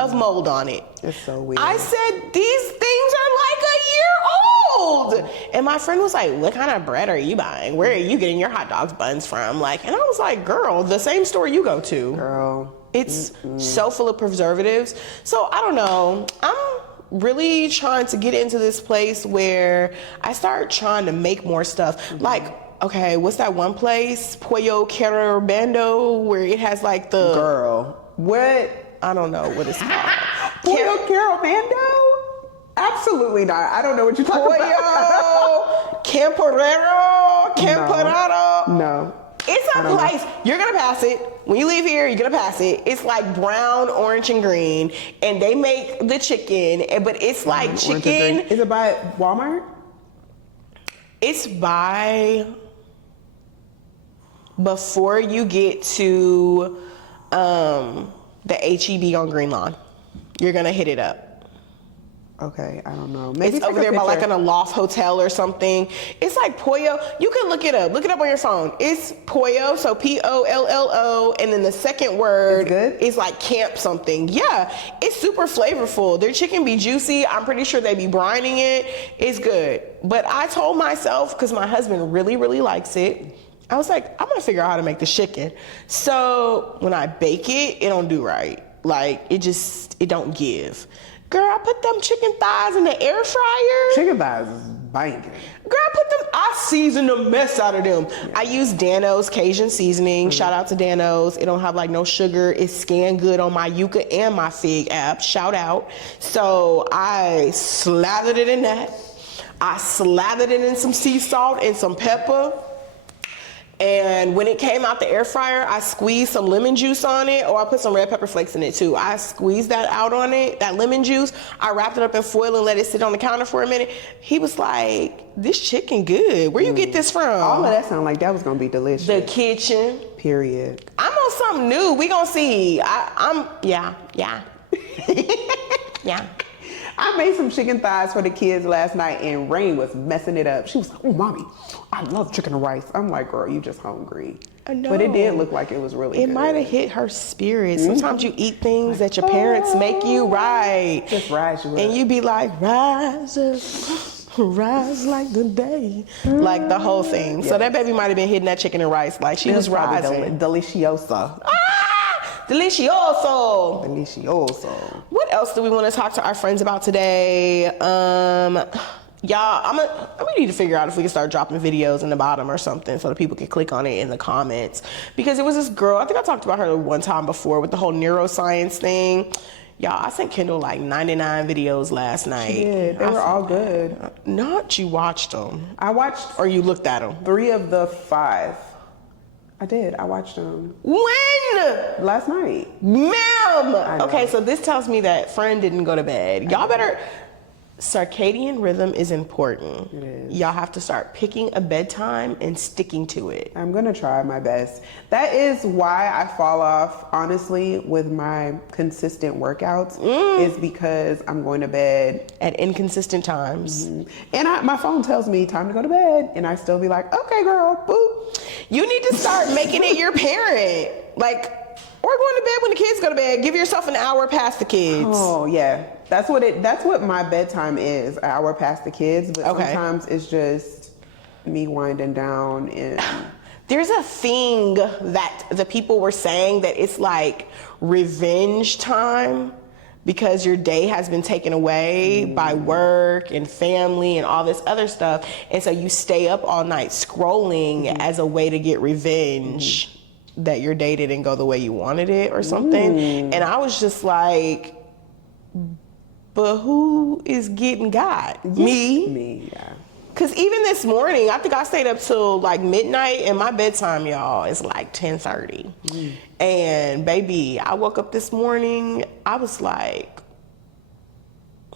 of mold on it. It's so weird. I said, these things are like a year old. And my friend was like, what kind of bread are you buying? Where are you getting your hot dogs buns from? Like, and I was like, girl, the same store you go to. Girl. It's so full of preservatives. So I don't know. I'm really trying to get into this place where I start trying to make more stuff. Like, okay, what's that one place? Pollo Carabando, where it has like the... Girl. What? I don't know what it's called. Pollo Carabando? Absolutely not. I don't know what you're talking about. Camperero. No. It's a place. You're going to pass it. When you leave here, you're going to pass it. It's like brown, orange, and green. And they make the chicken, but it's like chicken. Is it by Walmart? It's by before you get to the HEB on Green Lawn. You're going to hit it up. Okay, I don't know. Maybe it's over there by like an Aloft hotel or something. It's like Pollo. You can look it up. Look it up on your phone. It's Pollo, so Pollo, and then the second word is like camp something. Yeah, it's super flavorful. Their chicken be juicy. I'm pretty sure they be brining it. It's good. But I told myself, because my husband really, really likes it, I was like, I'm gonna figure out how to make the chicken. So when I bake it, it don't do right. Like it don't give. Girl, I put them chicken thighs in the air fryer. Chicken thighs is banging. Girl, I seasoned the mess out of them. Yeah. I use Dano's Cajun seasoning. Shout out to Dano's. It don't have like no sugar. It's scanned good on my Yuka and my Fig app. Shout out. So I slathered it in that. I slathered it in some sea salt and some pepper. And when it came out the air fryer, I squeezed some lemon juice on it, or I put some red pepper flakes in it too. I squeezed that out on it, that lemon juice. I wrapped it up in foil and let it sit on the counter for a minute. He was like, this chicken good. Where you get this from? All of that sounded like that was going to be delicious. The kitchen. Period. I'm on something new. We gonna see. Yeah. I made some chicken thighs for the kids last night and Rain was messing it up. She was like, oh, mommy, I love chicken and rice. I'm like, girl, you just hungry. I know. But it did look like it was really good. It might have hit her spirit. Sometimes you eat things that your parents make you, right? Just rise you up. And you be like, rise up, rise like the day. Like the whole thing. Yes. So that baby might have been hitting that chicken and rice. Like she was rising. Deliciosa. Delicioso. Delicioso. What else do we want to talk to our friends about today? Y'all, we need to figure out if we can start dropping videos in the bottom or something so that people can click on it in the comments. Because it was this girl, I think I talked about her one time before with the whole neuroscience thing. Y'all, I sent Kendall like 99 videos last night. She did. They were all good. Not you watched them. I watched. Or you looked at them. 3 of the 5. I did. I watched them. When? Last night. Ma'am! Okay, so this tells me that friend didn't go to bed. Y'all better... Circadian rhythm is important. It is. Y'all have to start picking a bedtime and sticking to it. I'm gonna try my best. That is why I fall off, honestly, with my consistent workouts, is because I'm going to bed at inconsistent times. And my phone tells me time to go to bed, and I still be like, okay, girl, boop. You need to start making it your parent. Like, or going to bed when the kids go to bed. Give yourself an hour past the kids. Oh, yeah. That's what my bedtime is, an hour past the kids. But sometimes it's just me winding down. And there's a thing that the people were saying that it's like revenge time because your day has been taken away by work and family and all this other stuff. And so you stay up all night scrolling as a way to get revenge that your day didn't go the way you wanted it or something. And I was just like, But who is getting got? Me, yeah. Cause even this morning, I think I stayed up till like midnight, and my bedtime, y'all, is like 10:30. And baby, I woke up this morning, I was like,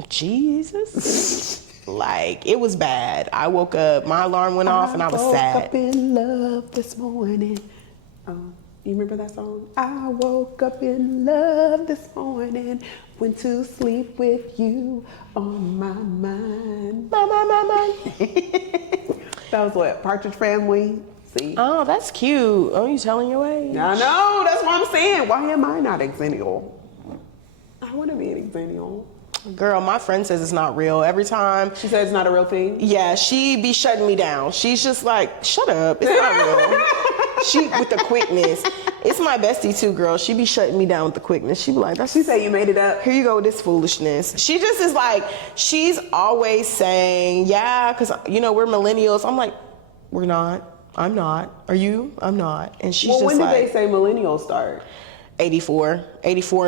Jesus. Like, it was bad. I woke up, my alarm went off, and I was sad. I woke up in love this morning. You remember that song? I woke up in love this morning, went to sleep with you on my mind. My. That was what? Partridge Family? See? Oh, that's cute. Oh, you telling your age? I know, that's what I'm saying. Why am I not exennial? I want to be an exennial. Girl, my friend says it's not real. Every time She says it's not a real thing? yeah, she be shutting me down. She's just like, shut up, it's not real. She with the quickness. It's my bestie too, girl. She be shutting me down with the quickness. She be like, She say you made it up. here you go with this foolishness. She just is like, she's always saying, yeah, because we're millennials. I'm like, we're not. I'm not. Are you? I'm not. And she's Well, just when did like, they say millennials start? 84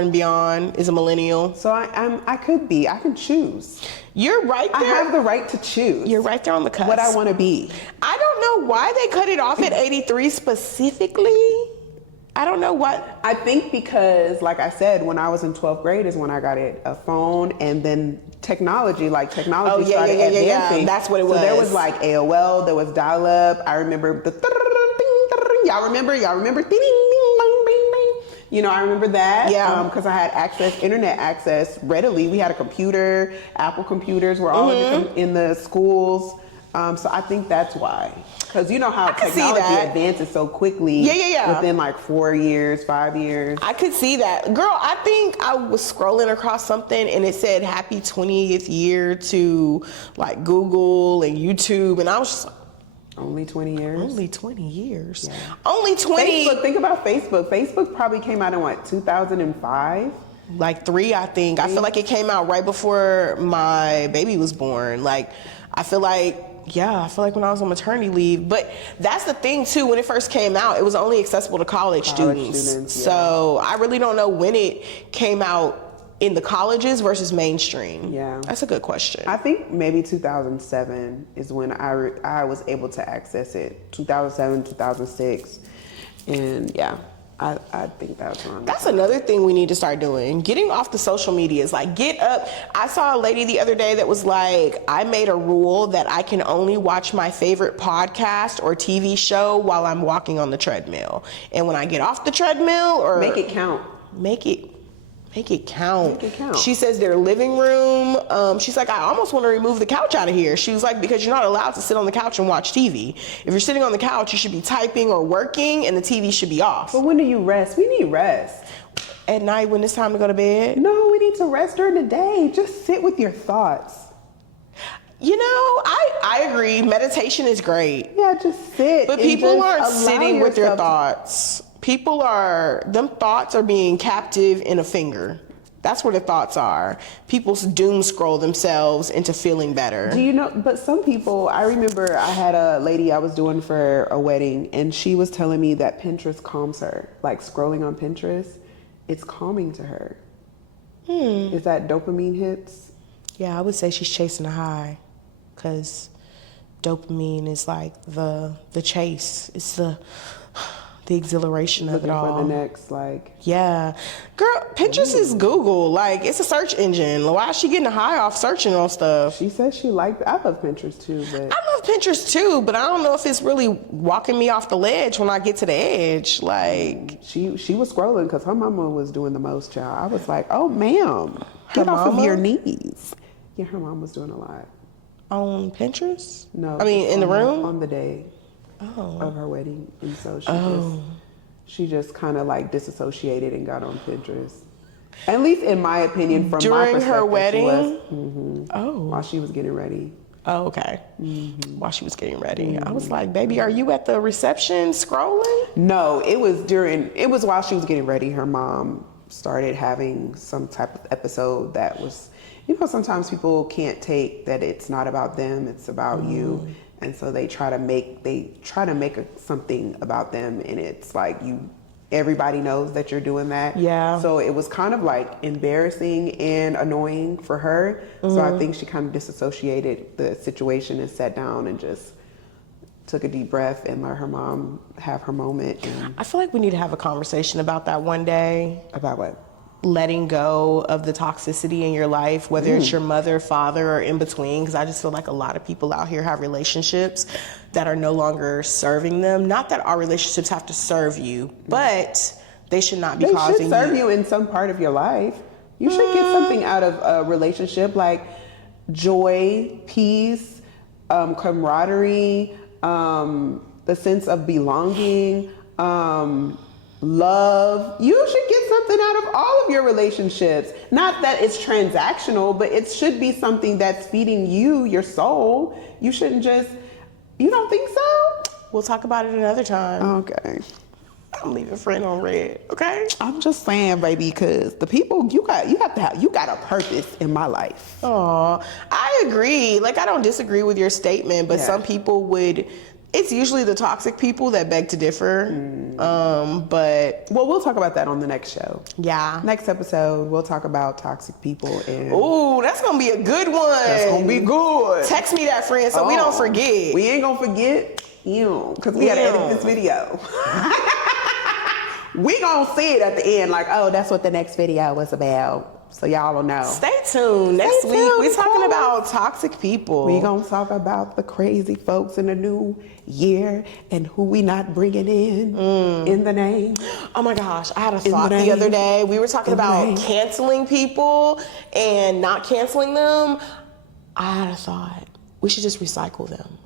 and beyond is a millennial. So I could be. I can choose. You're right there. I have the right to choose. You're right there on the cusp. What I want to be. I don't know why they cut it off at 83 specifically. I don't know what. I think because, like I said, when I was in 12th grade is when I got a phone, and then technology started advancing. Yeah. That's what it was. So there was like AOL, there was dial-up. I remember the y'all remember ding, ding, ding, bang, bang, bang. I remember that. Yeah. Because I had internet access readily. We had a computer. Apple computers were all in the schools. So I think that's why. Because you know how technology advances so quickly. Yeah. Within like 4 years, 5 years. I could see that. Girl, I think I was scrolling across something and it said happy 20th year to like Google and YouTube. And I was just like, only 20 years? only 20 years. Yeah. Only 20. Facebook, think about Facebook. Facebook probably came out in what, 2005? Like 3, I think. I feel like it came out right before my baby was born. Like, I feel like when I was on maternity leave. But that's the thing too, when it first came out, it was only accessible to college students. Yeah. So I really don't know when it came out in the colleges versus mainstream. Yeah. That's a good question. I think maybe 2007 is when I was able to access it. 2007, 2006. And yeah. I think that's wrong. That's another thing we need to start doing. Getting off the social medias. Like, get up. I saw a lady the other day that was like, I made a rule that I can only watch my favorite podcast or TV show while I'm walking on the treadmill. And when I get off the treadmill or... Make it count. Make it count. Make it count. She says their living room, she's like, I almost want to remove the couch out of here. She was like, because you're not allowed to sit on the couch and watch TV. If you're sitting on the couch, you should be typing or working and the TV should be off. But when do you rest? We need rest. At night when it's time to go to bed? No, we need to rest during the day. Just sit with your thoughts. I agree. Meditation is great. Yeah, just sit. But people aren't sitting with their thoughts. Them thoughts are being captive in a finger. That's where the thoughts are. People doom scroll themselves into feeling better. Do you know, but some people, I remember I had a lady I was doing for a wedding, and she was telling me that Pinterest calms her. Like scrolling on Pinterest, it's calming to her. Is that dopamine hits? Yeah, I would say she's chasing a high, because dopamine is like the chase. It's the exhilaration of it all. Looking for the next, like... Yeah. Girl, Pinterest is Google. Like, it's a search engine. Why is she getting a high off searching on stuff? She says she liked... I love Pinterest too, but... I love Pinterest too, but I don't know if it's really walking me off the ledge when I get to the edge. Like... She was scrolling because her mama was doing the most, child. I was like, oh, ma'am. Get off of your knees. Yeah, her mom was doing a lot. On Pinterest? No. I mean, in the room? On the day. Of her wedding, and so she just kind of like disassociated and got on Pinterest. At least in my opinion, from my perspective, her wedding. While she was getting ready. Oh, okay. While she was getting ready, I was like, "Baby, are you at the reception scrolling?" No, it was while she was getting ready. Her mom started having some type of episode that was, sometimes people can't take that it's not about them, it's about you. And so they try to make something about them, and it's like you everybody knows that you're doing that. Yeah. So it was kind of like embarrassing and annoying for her. So I think she kind of disassociated the situation and sat down and just took a deep breath and let her mom have her moment. And I feel like we need to have a conversation about that one day. about what? Letting go of the toxicity in your life, whether it's your mother, father, or in between, because I just feel like a lot of people out here have relationships that are no longer serving them. Not that our relationships have to serve you, but they should not be They causing should serve you in some part of your life. You should get something out of a relationship, like joy, peace, camaraderie, the sense of belonging, love. You should get something out of all of your relationships. Not that it's transactional, but it should be something that's feeding you, your soul. You shouldn't just, you don't think so? We'll talk about it another time. Okay. I'm leaving friend on red, okay? I'm just saying, baby, because the people you got a purpose in my life. Oh, I agree. Like, I don't disagree with your statement, but Yeah. some people would. It's usually the toxic people that beg to differ. But Well, we'll talk about that on the next show. yeah. Next episode, we'll talk about toxic people and Ooh, that's gonna be a good one. that's gonna be good. Text me that, friend, so we don't forget. We ain't gonna forget you, because we gotta edit this video. We gonna see it at the end, like, oh, that's what the next video was about. So y'all will know. Stay tuned. Next week, tuned, we're talking folks. about toxic people. We gonna talk about the crazy folks in the new year and who we not bringing in the name. Oh my gosh, I had a the thought the name. other day. We were talking In the about name. canceling people and not canceling them. I had a thought. We should just recycle them.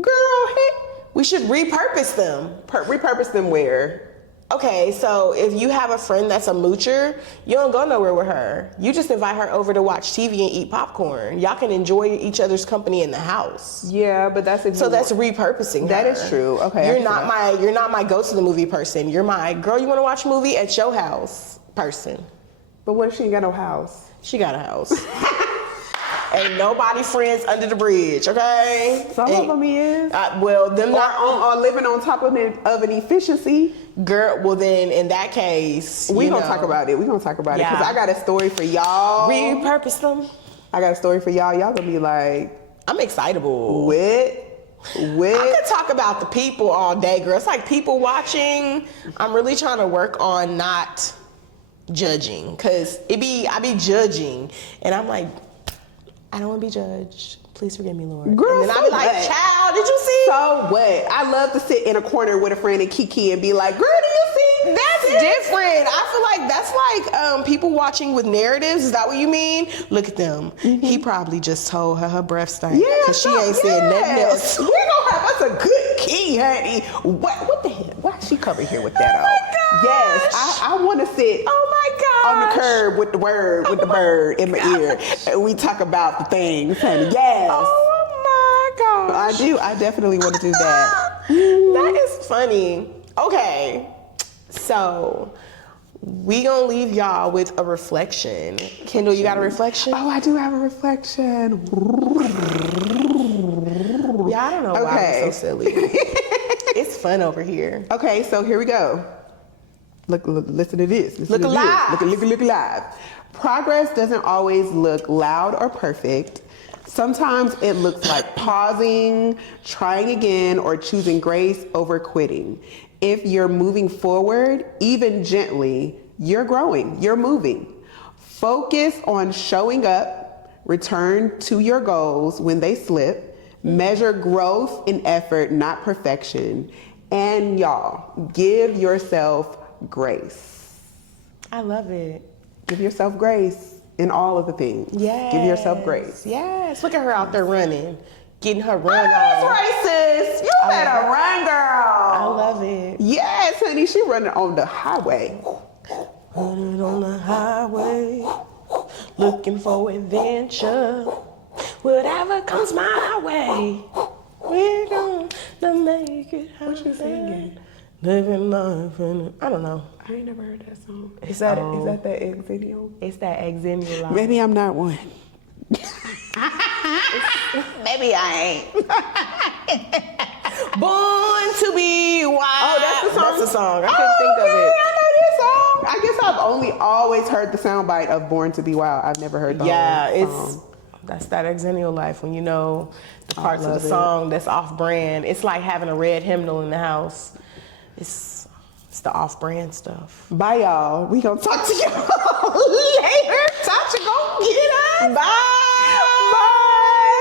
Girl, hey, We should repurpose them. repurpose them where? Okay, so if you have a friend that's a moocher, you don't go nowhere with her. You just invite her over to watch TV and eat popcorn. Y'all can enjoy each other's company in the house. Yeah, but that's if So you that's want- repurposing That her. is true. Okay, I You're can see not that. you're not my go to the movie person. You're my girl, you wanna watch a movie at your house person. But what if she ain't got no house? She got a house. Ain't nobody friends under the bridge, okay? Some of them is. Well, them not Or living on top of an efficiency. girl. Well, then in that case, We you gonna know, talk about it. We gonna talk about it Yeah. because I got a story for y'all. repurpose them. I got a story for y'all. Y'all gonna be like, I'm excitable. I I could talk about the people all day, girl. It's like people watching. I'm really trying to work on not judging, cause I be judging, and I'm like, I don't want to be judged. Please forgive me, Lord. Girl, and then I so be like, what? child, did you see? So what? I love to sit in a corner with a friend and kiki and be like, girl, do you see? That's different. I feel like that's like people watching with narratives. Is that what you mean? Look at them. He probably just told her breath stank Yeah, because she ain't said nothing else. We gonna have us a good key, honey. What the hell? Why she coming here with that Oh my on? Yes, gosh. I want to sit Oh my gosh. on the curb with the bird in my ear, and we talk about the things, honey. Yes, Oh my gosh. I definitely want to do that. That is funny. Okay, so we gonna leave y'all with a reflection. Kendall, you got a reflection? Oh, I do have a reflection. Yeah, I don't know why Okay. I'm so silly. It's fun over here. Okay, so here we go. Look, listen to this. Listen Look to this. alive. Look alive. Progress doesn't always look loud or perfect. Sometimes it looks like pausing, trying again, or choosing grace over quitting. If you're moving forward, even gently, you're growing, you're moving. Focus on showing up, return to your goals when they slip, measure growth in effort, not perfection, and y'all, give yourself grace. I love it. Give yourself grace in all of the things. Yes. Give yourself grace. Yes. Look at her out there running, getting her run That's on. racist. You better run, girl. I love it. Yes, honey, she running on the highway. Running on the highway, looking for adventure. Whatever comes my way, we're gonna make it happen. What you singing? Living life in I don't know. I ain't never heard that song. Is that that Exennial? It's that Exennial life. Maybe I'm not one. Maybe I ain't. Born to be wild. Oh, that's the song? That's the song. I couldn't think of it. only always heard the soundbite of Born to Be Wild. I've never heard the whole song. That's that Exennial life when you know the parts of the love song that's off-brand. It's like having a red hymnal in the house. It's the off-brand stuff. Bye, y'all. We gonna talk to y'all later.